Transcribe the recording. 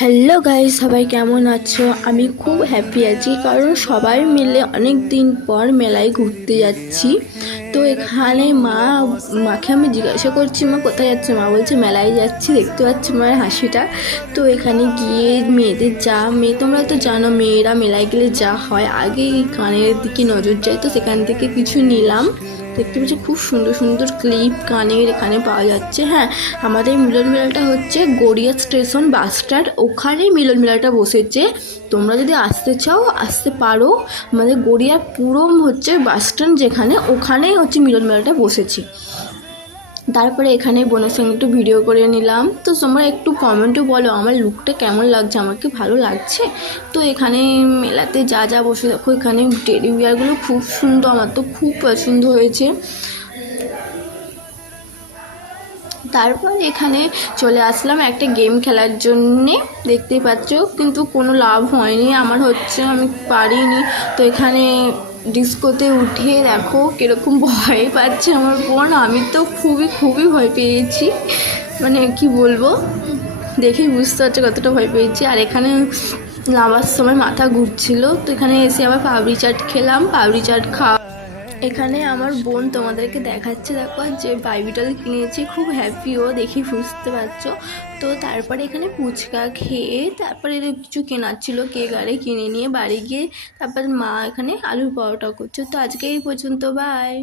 Hello guys, সবাই কেমন আছো? আমি খুব হ্যাপি আছি কারণ সবাই মিলে অনেক দিন পর মেলায় ঘুরতে যাচ্ছি। তো এখানে মাকে আমি জিজ্ঞাসা করছি, মা কোথায় যাচ্ছে? মা বলছে মেলায় যাচ্ছি। দেখতে পাচ্ছি মায়ের হাসিটা। তো এখানে গিয়ে মেয়েদের তোমরা তো জানো মেয়েরা মেলায় গেলে যা হয়, আগে এই কানের দিকে নজর যায়, তো সেখান থেকে কিছু নিলাম। দেখতে পাচ্ছি খুব সুন্দর সুন্দর ক্লিপ কানের এখানে পাওয়া যাচ্ছে। হ্যাঁ, আমাদের মিলন মেলাটা হচ্ছে গড়িয়া স্টেশন বাস স্ট্যান্ড, ওখানেই মিলন মেলাটা বসেছে। তোমরা যদি আসতে চাও আসতে পারো। আমাদের গড়িয়ার পুরো হচ্ছে বাস স্ট্যান্ড যেখানে, ওখানেই হচ্ছে মিলন মেলাটা বসেছে। তারপরে এখানে বোনের সঙ্গে একটু ভিডিও করে নিলাম। তো তোমরা একটু কমেন্টে বলো আমার লুকটা কেমন লাগছে, আমার কি ভালো লাগছে? তো এখানে মেলাতে যা যা বসে দেখো, এখানে টেডি বিয়ারগুলো খুব সুন্দর, আমার তো খুব পছন্দ হয়েছে। তারপর এখানে চলে আসলাম একটা গেম খেলার জন্যে। দেখতেই পাচ্ছ কিন্তু কোনো লাভ হয়নি আমার, হচ্ছে আমি পারিনি। তো এখানে ডিস্কোতে উঠে দেখো কীরকম ভয় পাচ্ছে আমার বোন, আমি তো খুবই খুবই ভয় পেয়েছি। মানে কি বলবো, দেখেই বুঝতে পারছো কতটা ভয় পেয়েছি। আর এখানে নামার সময় মাথা ঘুরছিল, তো এখানে এসে আবার পাপড়ি চাট খেলাম। পাপড়ি চাট এখানে আমার বোন তোমাদেরকে দেখাচ্ছে, দেখো যে বাইবিটাল কিনেছি, খুব হ্যাপি ও, দেখি বুঝতে পারছো। তো তারপরে এখানে ফুচকা খেয়ে তারপরে কিছু কেনার ছিল, কেক আরে কিনে নিয়ে বাড়ি গিয়ে তারপর মা এখানে আলুর পরোটা করছে। তো আজকে এই পর্যন্ত, বাই।